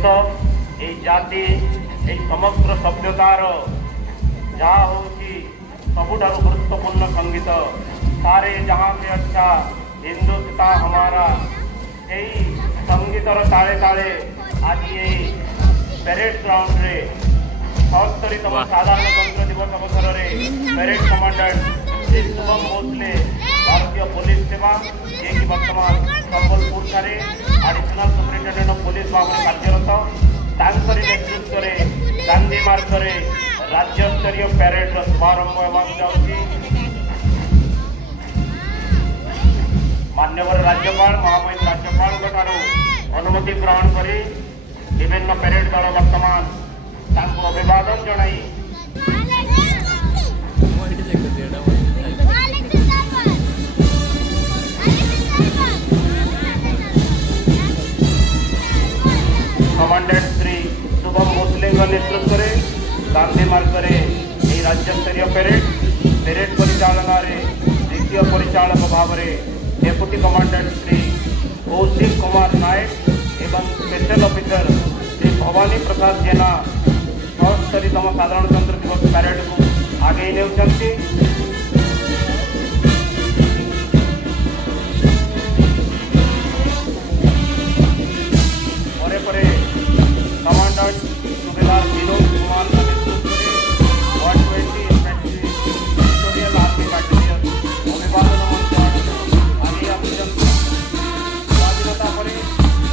देश ए जाति ए समग्र सभ्यतार जहाँ हूँ सबुठार गुरुत्वपूर्ण संगीत सारे जहाँ से अच्छा हिंदुस्ता हमारा यही संगीतर ताले ताले आज ये परेड ग्राउंड रे 77तम साधारणतंत्र दिवस अवसर में परेड कमांडेंट श्री शुभम भोसले भारतीय पुलिस सेवा ये कि वर्तमान संबलपुर ठारे एडिशनल सुपरिटेडेंट ऑफ पुलिस भाव में कार्यरत तांकरी नेतृत्व में गांधी मार्ग रे राज्य स्तरीय परेड शुभारंभ होगाक जाउछि। मान्यवर राज्यपाल महामहिम राज्यपाल अनुमति ग्रहण करी विभिन्न परेड दल वर्तमान तांको अभिवादन जणाई कमांडेंट श्री शुभम भोसले नेतृत्व में गांधी मार्ग में राज्य स्तरीय परेड परिचालन द्वितीय परिचालक भाव में डेप्यूटी कमांडेंट श्री कौशिक कुमार नायक एवं स्पेशल ऑफिसर श्री भवानी प्रसाद जेना 77तम साधारणतंत्र दिवस परेड को आगे नेउछंती। परे कमांडेंट सुबेदार विनोद कुमार का नेतृत्व में 120 विक्टोरियल आर्मी बैटालियन अभिवादन मंच आगे स्वाधीनता पर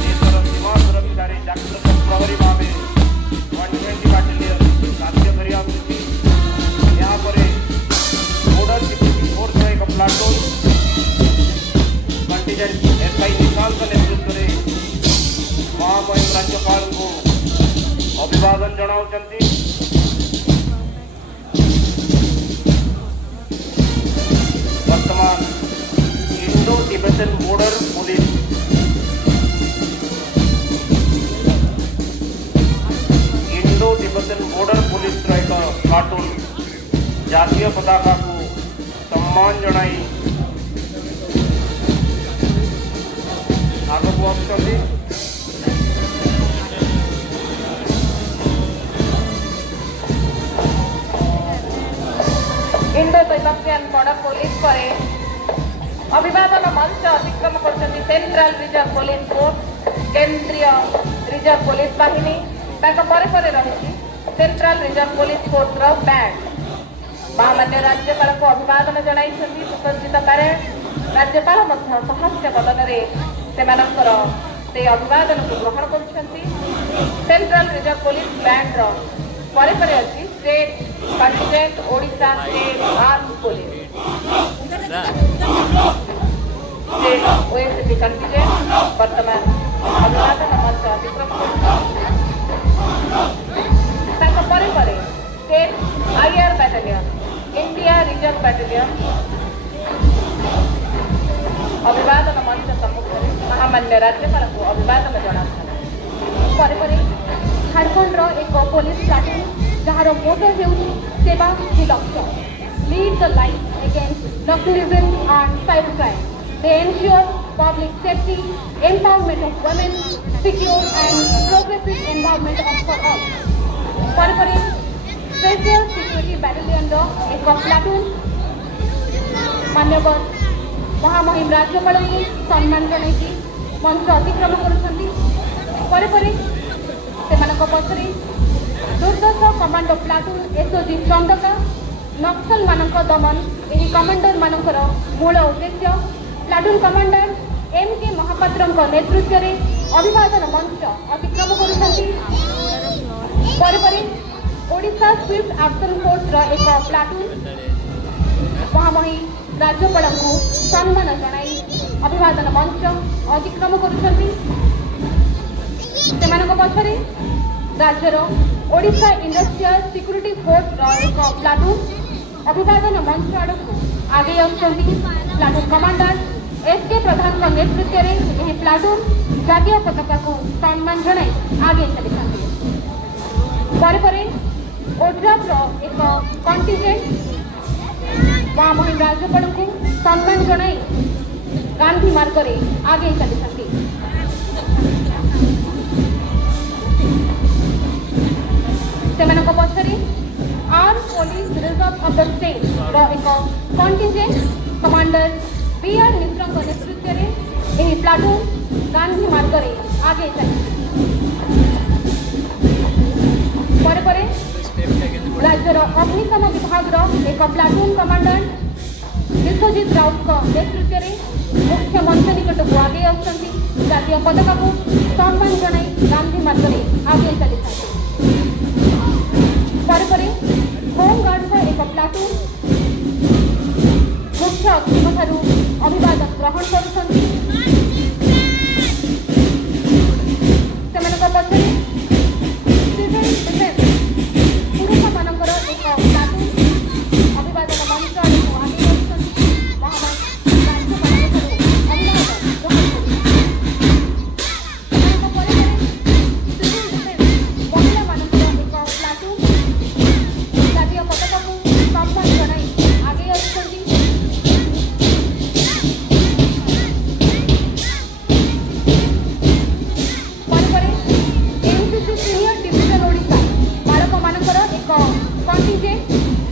देशर सीमा सुरक्षार जागृत प्रहरी भाव 120 बैटालियन कार्य कर यहाँ पर बॉर्डर सिक्योरिटी फोर्स एक प्लाटून कंटिजेंट एसआई निशांत का नेतृत्व में महामहिम राज्यपाल को अभिवादन जनाउछंती। वर्तमान इंडो तिब्बतन बॉर्डर पुलिस एक प्लाटून जातीय पताका को सम्मान जनाई आगक आसुछंती। इंडो तिब्बतियन बॉर्डर पुलिस पर अभिवादन मंच अतिक्रम कर सेंट्रल रिजर्व पुलिस फोर्स केंद्रीय रिजर्व पुलिस बाहिनी रही central reserve police force band महामान्य राज्यपाल को अभिवादन जनाई सुसज्जित परेड राज्यपाल साहस्य बदन से अभिवादन को ग्रहण कर सेंट्रल रिजर्व पुलिस बैंड पर अच्छी state contingent Odisha state arm police state OSP contingent वर्तमान अभिवादन मंच अतिक्रम पर state IR battalion India reserve battalion अभिवादन मंच सम्मुख महामान्य राज्यपाल को अभिवादन जनाई। झारखंड एक पुलिस प्लाटून जार मोटो सेवा ही लक्ष्य lead the life against Naxalism and cyber crime. They ensure public safety, empowerment of women, secure and progressive environment for all. पर Special Security Battalion एक प्लाटून मान्यवर महामहिम राज्यपाल को सम्मान जनाई मंच अतिक्रम कर पछरे दुर्दश कमांडो प्लाटून एसओजी चंदका नक्सल मानक दमन यही कमांडर मानकर मूल उद्देश्य प्लाटून कमांडर एम के महापात्र नेतृत्व में अभिवादन मंच अतिक्रम कर ओडिशा स्विफ्ट एक्शन फोर्स एक प्लाटून महामहिम राज्यपाल को सम्मान जनाई अभिवादन मंच अतिक्रम कर पछरे राज्यर ओडिशा इंडस्ट्रियल सिक्यूरिटी फोर्स एक प्लाटून अभिवादन मंच आड़ को आगे प्लाटून कमांडर एसके प्रधान का नेतृत्व में यह प्लाटून जातीय पताका को सम्मान जनाई आगे चली ओड्राफ एक कंटिजेंट महामहिम राज्यपाल को सम्मान जनाई गांधी मार्ग में आगे चली पछरे armed police reserve of the state एक कंटिजेंट कमांडर बीआर मिश्र नेतृत्व में यह प्लाटून गांधी मार्ग में आगे चली राज्यर अग्निशम विभाग एक प्लाटून कमांडेंट विश्वजीत राउत नेतृत्व में मुख्य मंच निकट को आगे आतीय पताका को सम्मान जन गांधी मार्ग में आगे चली होमगार्ड एक प्लाटून मुख्य अतिथि अभिवादन ग्रहण कर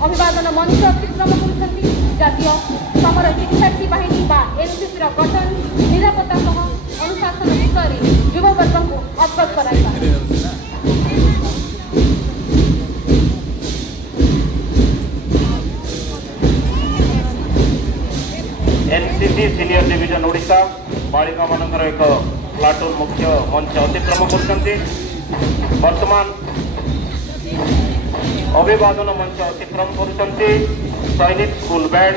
अभिवादन मंच अतिक्रम कर समर शिक्षार्थी बाहिनी एनसीसी गठन निरापत्ता अनुशासन विषय में युववर्ग को अवगत कराइबा। एनसीसी सीनियर डिविजन ओडिशा बालिका मानकर एक प्लाटून मुख्य मंच अतिक्रम कर वर्तमान अभिवादन मंच अतिक्रम कर सैनिक स्कूल बैंड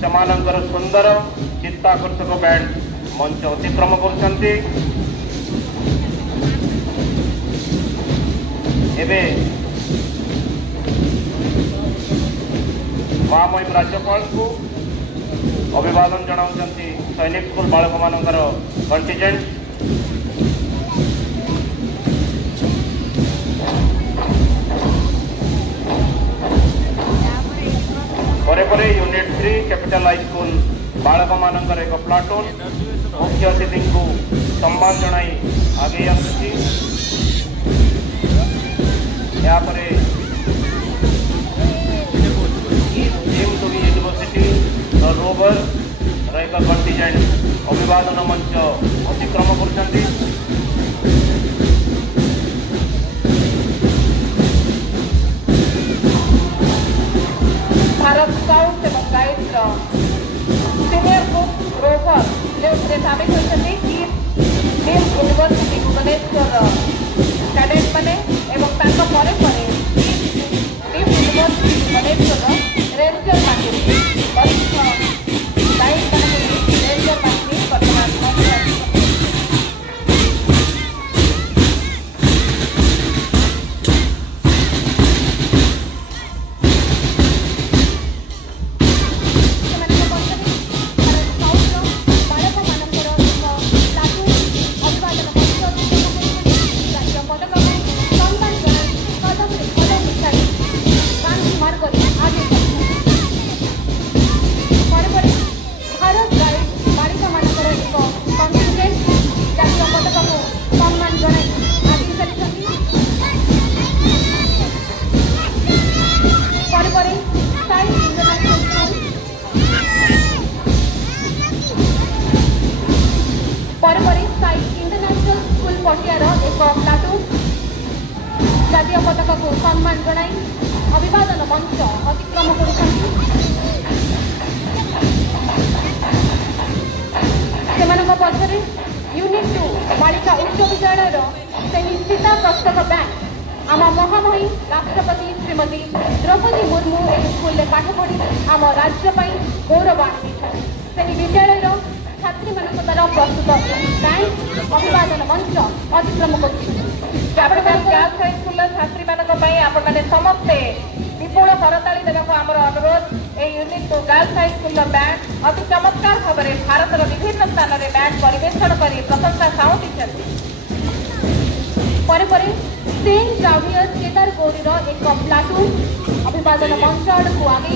से सुंदर चित्ताकर्षक बैंड मंच अतिक्रम कर महामहिम राज्यपाल को अभिवादन जनाउछन्ति सैनिक स्कूल बालक मानकर कंटिजेंट परे यूनिट 3 कैपिटल हाई स्कूल बालक मानकर एक प्लाटून मुख्य अतिथि को सम्मान जनाई आगे आसुची। यूनिवर्सिटी रोवर एक कंटिजेंट अभिवादन मंच अतिक्रम कर भारत स्काउट एवं गाइड्स सीनियर ग्रुप रोवर जो सामिल होती टीम यूनिवर्सिटी भुवनेश्वर कैडेट मैंने एवं टीम यूनिवर्सिटी भुवनेश्वर रेंजर बाहिनी वरिष्ठ गाइड रेंजर बाहिनी वर्तमान जातीय पताका को सम्मान जनाई अभिवादन मंच अतिक्रम कर पछरे यूनिट 2 बालिका उच्च विद्यालय सीता पुस्तक बैंक आम महामहिम राष्ट्रपति श्रीमती द्रौपदी मुर्मू एक स्कूल में पाठ पढ़ी आम राज्य गौरव आनी विद्यालय छात्री मान द्वारा प्रस्तुत बैंक अभिवादन मंच अतिक्रम कर गर्ल्स हाई स्कूल छात्री मानी समस्ते विपुल करताली देवाक आमर अनुरोध ए unit 2 girls high school band अति चमत्कार भाव में भारत विभिन्न स्थान में बैंड परिवेषण कर प्रशंसा साउंटी सेंट जावियर केदार गौरीर एक प्लाटून अभिवादन मंच आड़क आगे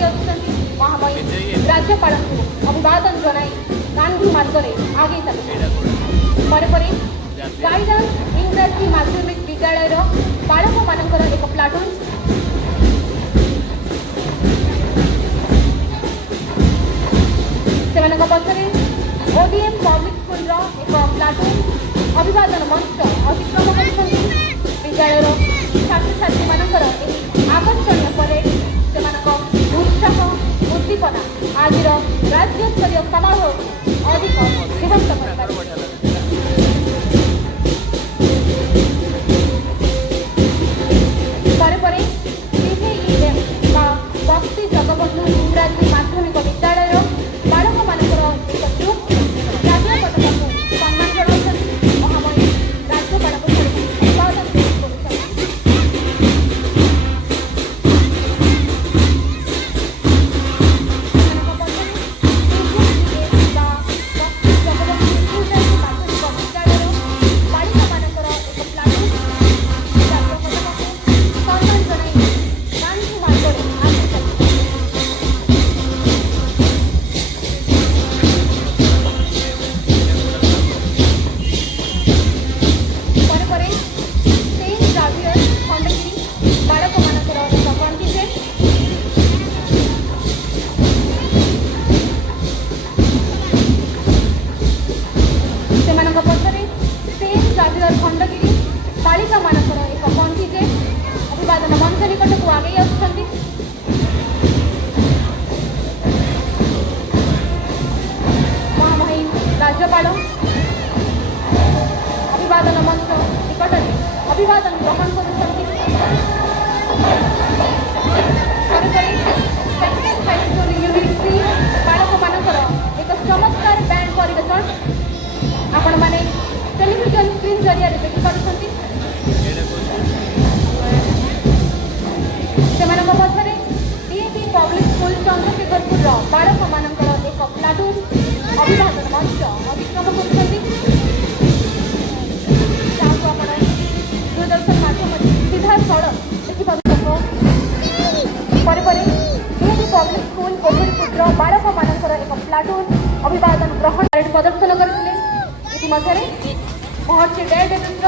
महामहिम राज्यपाल को अभिवादन जनाई गांधी मार्ग में आगे चलते गाइडेंस इंग्राजी माध्यमिक विद्यालय बालक मानकर एक प्लाटून से पक्षरे ओडीएम पब्लिक स्कूल एक प्लाटून अभिवादन मंच अतिक्रम कर विद्यालय छात्र छात्री मानकर आकर्षणीय परेड से उत्साह उद्दीपना आज राज्य स्तरीय समारोह अधिक जीवंत पर बक्सी जगबंधु इंग्राजी माध्यमिक विद्यालय बालक मानकर एक ग्रुप जातीय पताका सम्मान जनाउछन्ति महामहिम राज्यपाल अभिवादन खंडगिरी बालिका मानकर एक कंटीजे अभिवादन मंच निकट को आगे आसुछन्ति महामहिम राज्यपाल अभिवादन मंच निकट अभिवादन ग्रहण करुछन्ति बालक मानकर एक चमत्कार बैंड परिवेशन आपण माने टेलीविजन स्क्रीन जरिया देखि पारुछन्ति सेमानक मध्यरे डीएपी पब्लिक स्कूल चंद्रशेखरपुर बालक मानकर एक प्लाटून अभिवादन मंच अतिक्रम करुछन्ति जहाँको आपण दूरदर्शन माध्यम सीधा सड़क देखि पारुछन्तो परिपरे डीएपी पब्लिक स्कूल कोठरीपुर बालक मानकर एक प्लाटून अभिवादन ग्रहण प्रदर्शन करथिले इतिमध्यरे महर्षि दयादेव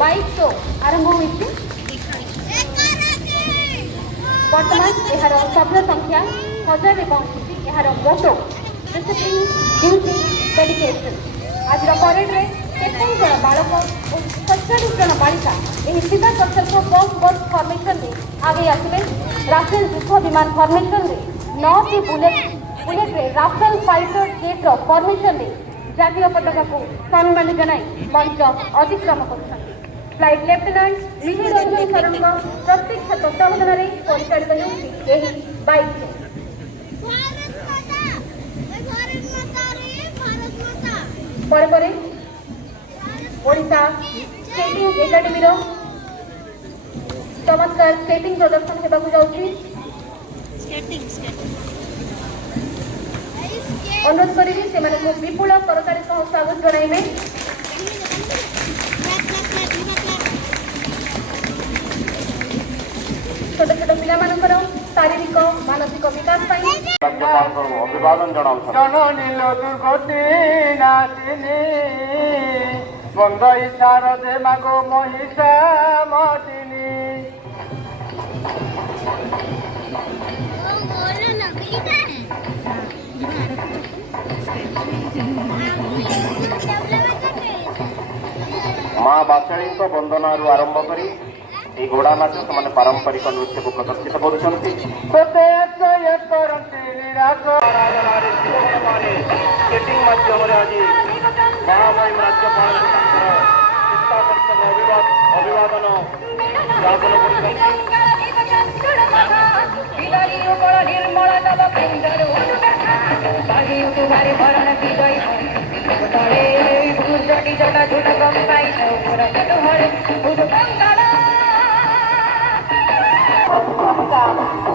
बाइक शो आरंभ होती वर्तमान यार सभ्य संख्या 1000 पहुंची यार मोटो डिसिप्लिन ड्यूटी डेडिकेशन आज परेड में केतन जन बालक और 47 जन बालिका यह सीधा सक्सेसफुल बस फॉर्मेशन में आगे आसिले राफेल युद्ध विमान फॉर्मेशन में 9टी bullet Rafale fighter jet formation में जातीय पताका को सम्मान जनाई मंच अतिक्रम कर फ्लाइट लेफ्टिनेंट मिनी रंजन सरंग प्रत्यक्ष तत्वावधान परिचालित होती बाइक पर ओडिशा स्केटिंग एकाडेमी चमत्कार स्केटिंग प्रदर्शन होगा जाऊँगी अनुरोध करी से विपुल करतारी स्वागत जनाइबे छोट छोट पिला शारीरिक मानसिक विकास अभिवादन जननी दुर्गति नाशिनी बंद इशार दे मागो महिषा मदिनी माँ बासळी वंदना आरंभ करी घोड़ा नाच से पारंपरिक नृत्य को प्रदर्शित अभिवादन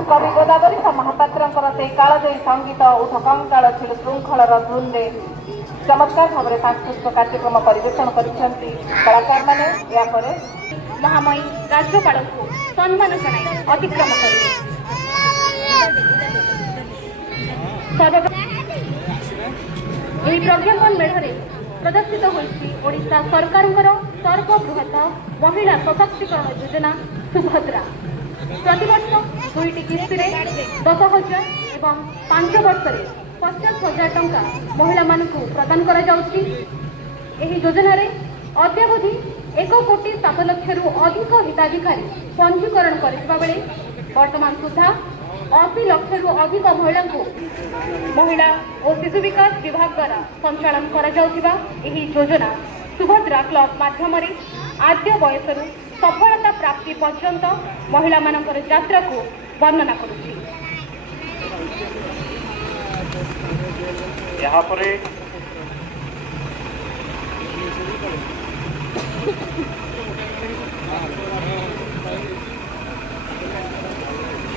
कवि गोदावरी महापात्र से कालजयी संगीत उठ कंकाल छिल श्रृंखलार धुनरे चमत्कार भाव में सांस्कृतिक कार्यक्रम परिवेषण कलाकार मैंने महामयी राज्यपाल को सम्मान जनाई अतिक्रम करेंगे। प्रज्ञापन मेढ़ प्रदर्शित होइछि ओडिशा सरकारଙ୍କର सर्वबृहत महिला सशक्तिकरण योजना सुभद्रा। प्रतिवर्ष 2ଟି किस्तीरे 10,000 एवं 5 वर्षरे 50,000 टंका महिला मानकु प्रदान करा जाउछि। एही योजनारे अद्यावधि 1,07 लक्षरू अधिक हिताधिकारी पंजीकरण करथिबा बेले वर्तमान सुधा 80 लक्षरू अधिक महिला को महिला और शिशु विकास विभाग द्वारा संचालन करा जाउथिबा एही योजना सुभद्रा क्लब माध्यम आद्य बयसरू सफलता प्राप्ति पर्यंत महिला मानकर यात्रा को वर्णना करुछि। यहाँ पर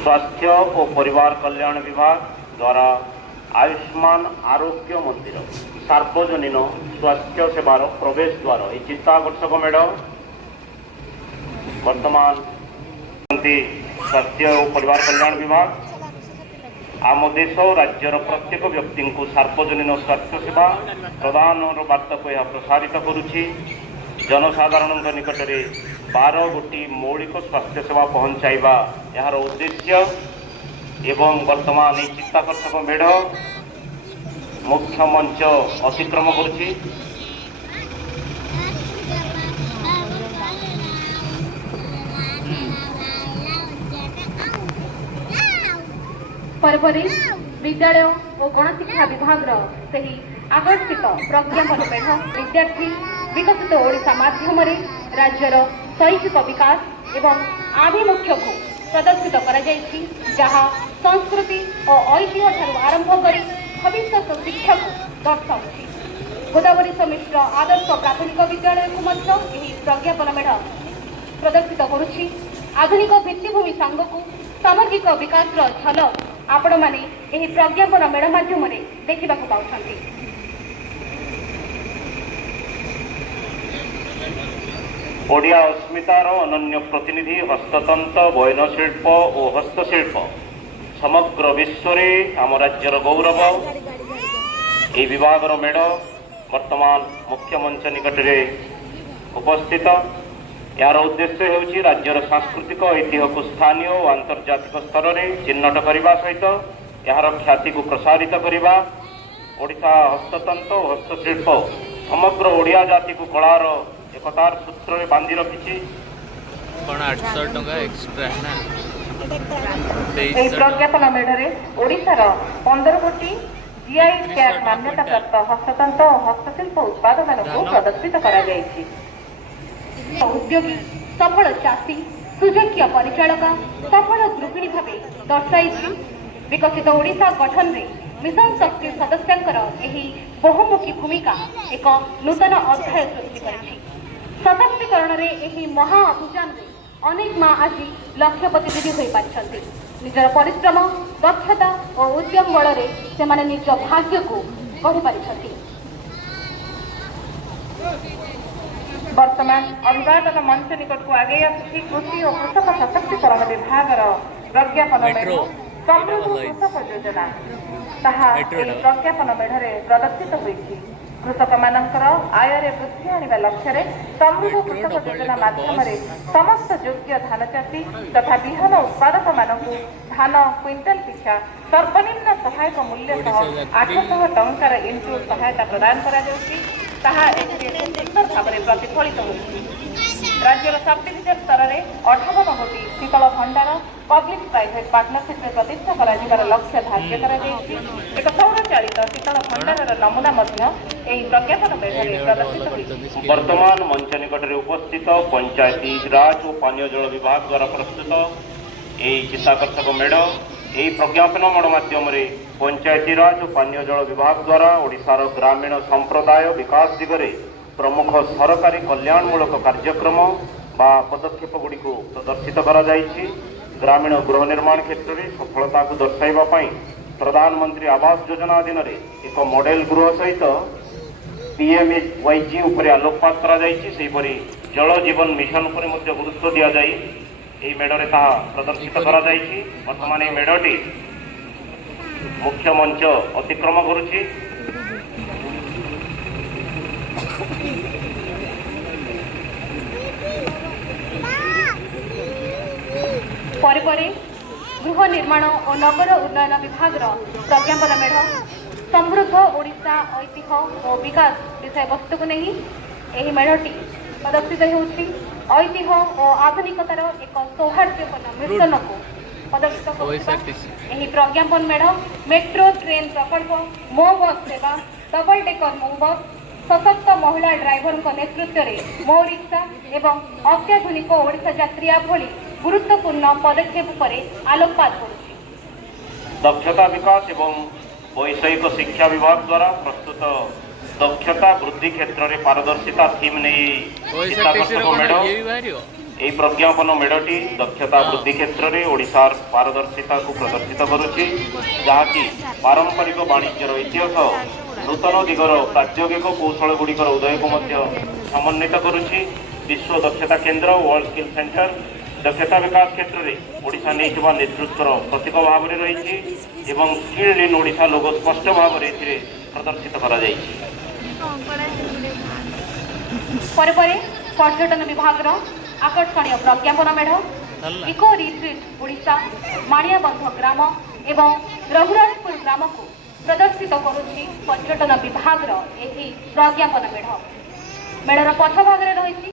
स्वास्थ्य और परिवार कल्याण विभाग द्वारा आयुष्मान आरोग्य मंदिर सार्वजनीन स्वास्थ्य सेवार प्रवेश द्वार ये चित्ताकर्षक मेढ़ वर्तमान स्वास्थ्य और परिवार कल्याण विभाग आम देश और राज्यर प्रत्येक व्यक्ति को सार्वजनीन स्वास्थ्य सेवा प्रदान वार्ता को यह प्रसारित करुछि। जनसाधारण निकट में 12 गोटी मौलिक स्वास्थ्य सेवा पहुंचाइबा यार उद्देश्य एवं वर्तमान ये चित्ताकर्षक मेढ़ मुख्य मंच अतिक्रम करुछि। पर विद्यालय और गणशिक्षा विभाग सही आकर्षित प्रज्ञापन मेढ़ विद्यार्थी विकसित ओडिशा माध्यम राज्यर शैक्षिक विकास एवं आभिमुख्य को प्रदर्शित करा जायछि, जहाँ संस्कृति और ऐतिह्य ठारू आरंभ कर भविष्य शिक्षा को दर्शाउछि। गोदावरी मिश्र आदर्श प्राथमिक विद्यालय को मध्य एही प्रज्ञापन मेढ़ प्रदर्शित करुछि। आधुनिक भित्तिभूमि सांगकु सामग्रिक विकास झलक आपण माने एही प्रज्ञापन मेढ़ माध्यम देखा पाउछन्ति। ओडिया अस्मितार अनन्य प्रतिनिधि हस्ततंत्र बयनशिल्प और हस्तशिल्प समग्र विश्व में आम राज्यर गौरव ये विभाग मेढ़ वर्तमान मुख्य मंच निकट में उपस्थित। यार उद्देश्य होउछि राज्यर सांस्कृतिक ऐतिह्य को स्थानीय और आंतर्जातिक स्तर में चिन्हट करने सहित यार ख्याति को प्रसारित करने ओडिशा हस्ततंत्र और हस्तशिल्प समग्र ओडिया जाति को कलार एकतार सूत्र में बांधि रखी। 800 टंका एक्स्ट्रा ना प्रज्ञापन मेढ़े ओडिशार 15 गोटी जीआई टैग मान्यता प्राप्त हस्ततंत्र और हस्तशिल्प उत्पाद को प्रदर्शित करा जायछि। उद्योगी सफल चाषी सुजोग्य परिचालका सफल गृहिणी भावे दर्शाई विकसित ओडिशा गठन में मिशन शक्ति सदस्यांकर एही बहुमुखी भूमिका एक नूतन अध्याय सृष्टि करिछि। सशक्तिकरण रे एही महा अभियान रे अनेक माँ आज लक्ष्यपति हो पारिछन्ति। निजर परिश्रम दक्षता और उद्यम बल रे सेमाने निज भाग्य को गढ़ी पारिछन्ति। वर्तमान अभिवादन मंच निकट को आगे आसी कृषि और कृषक सशक्तिकरण विभाग प्रज्ञापन मेढ़ समृद्ध कृषक योजना ताहा प्रज्ञापन मेढ़े प्रदर्शित होइछि। कृषक मानकर आय वृद्धि आने लक्ष्य समृद्ध कृषक योजना माध्यम समस्त योग्य धान चाषी तथा विहन उत्पादक मानक धान क्विंटाल पिछा सर्वनिम्न सहायक मूल्य सह 800 टंकार इनपुट सहायता प्रदान करा जाउछि। ताहा सुंदर भाव में प्रतिफलित होइछि। राज्यर सब डिविजन स्तर में 58 गोटी शीतल भंडार पब्लिक प्राइवेट पार्टनरशिप में प्रतिष्ठा कर लक्ष्य धार्य एक सौर चालित शीतल भंडार नमूना प्रज्ञापन मेढ़े प्रदर्शित होइछि। वर्तमान मंच निकट में उपस्थित पंचायती राज और पानीय जल विभाग द्वारा प्रस्तुत यही चित्ताकर्षक मेढ़ यही प्रज्ञापन मेढ़ माध्यम पंचायती राज और पानीय जल विभाग द्वारा ओडिशार ग्रामीण संप्रदाय विकास दिगरे प्रमुख सरकारी कल्याणमूलक कार्यक्रम बा पदक्षेप गुड़ी को प्रदर्शित करा जायछि। ग्रामीण गृह निर्माण क्षेत्र में सफलता को दर्शाइबा पई प्रधानमंत्री आवास योजना अधीन एक मॉडेल गृह सहित पीएमएवाईजी उपरे आलोकपात करा जायछि। सेहिपरि जल जीवन मिशन उपरे मध्ये गुरुत्व दिया जाई एही मेढ़रे ताहा प्रदर्शित करा जायछि। वर्तमान एही मेढ़टी मुख्य मंच अतिक्रम करुछि। ପରେ ପରେ ଗୃହ ନିର୍ମାଣ ଓ ନଗର ଉନ୍ନୟନ ବିଭାଗର ପ୍ରଜ୍ଞାପନ ମେଢ଼ ସମୃଦ୍ଧ ଓଡ଼ିଶା ଐତିହ୍ୟ ଓ ବିକାଶ ବିଷୟବସ୍ତୁକୁ ନେଇ ଏହି ମେଢ଼ଟି ପ୍ରଦର୍ଶିତ ହେଉଛି। ଐତିହ୍ୟ ଓ ଆଧୁନିକତାର ଏକ ସୌହାର୍ଦ୍ଦ୍ୟପୂର୍ଣ୍ଣ ମିଶ୍ରଣକୁ ପ୍ରଦର୍ଶିତ କରୁଥିବା ଏହି ପ୍ରଜ୍ଞାପନ ମେଢ଼ ମେଟ୍ରୋ ଟ୍ରେନ୍ ପ୍ରକଳ୍ପ, ମୋ ବସ୍ ସେବା, ଡବଲ ଡେକର ମୋ ବସ୍, ସଶକ୍ତ ମହିଳା ଡ୍ରାଇଭରଙ୍କ ନେତୃତ୍ୱରେ ମୋ ରିକ୍ସା ଏବଂ ଅତ୍ୟାଧୁନିକ ଓଡ଼ିଶା ଯାତ୍ରୀଆ ଭଳି ଗୁରୁତ୍ୱପୂର୍ଣ୍ଣ ପଦକ୍ଷେପ ଉପରେ ଆଲୋକପାତ କରୁଛି। दक्षता विकास एवं वैषयिक शिक्षा विभाग द्वारा प्रस्तुत दक्षता वृद्धि क्षेत्र में पारदर्शिता थीम नहीं चित्ताकर्षक मेढ़ यही प्रज्ञापन मेढ़टी दक्षता वृद्धि क्षेत्र में ओडिशार पारदर्शिता को प्रदर्शित करुच्ची जहाँकि पारंपरिक वाणिज्यर इतिहास नूतन दिगर प्रायोगिक कौशल गुड़िकर उदय को समन्वित करुच्ची। विश्व दक्षता केन्द्र वर्ल्ड स्किल सेंटर दक्षता विकास क्षेत्र में ओडिशा नहीं नेतृत्वर प्रतीक भाव में रही स्किल्ड इन ओडिशा लोगो स्पष्ट भाव में प्रदर्शित करा ପରେ ପରେ पर्यटन विभाग आकर्षणीय प्रज्ञापन मेढ़ इको रिट्रीट ओडिशा माणियाबंध ग्राम एवं रघुराजपुर ग्राम को प्रदर्शित करुच्ची पर्यटन विभाग प्रज्ञापन मेढ़। मेढ़र पछ भाग रही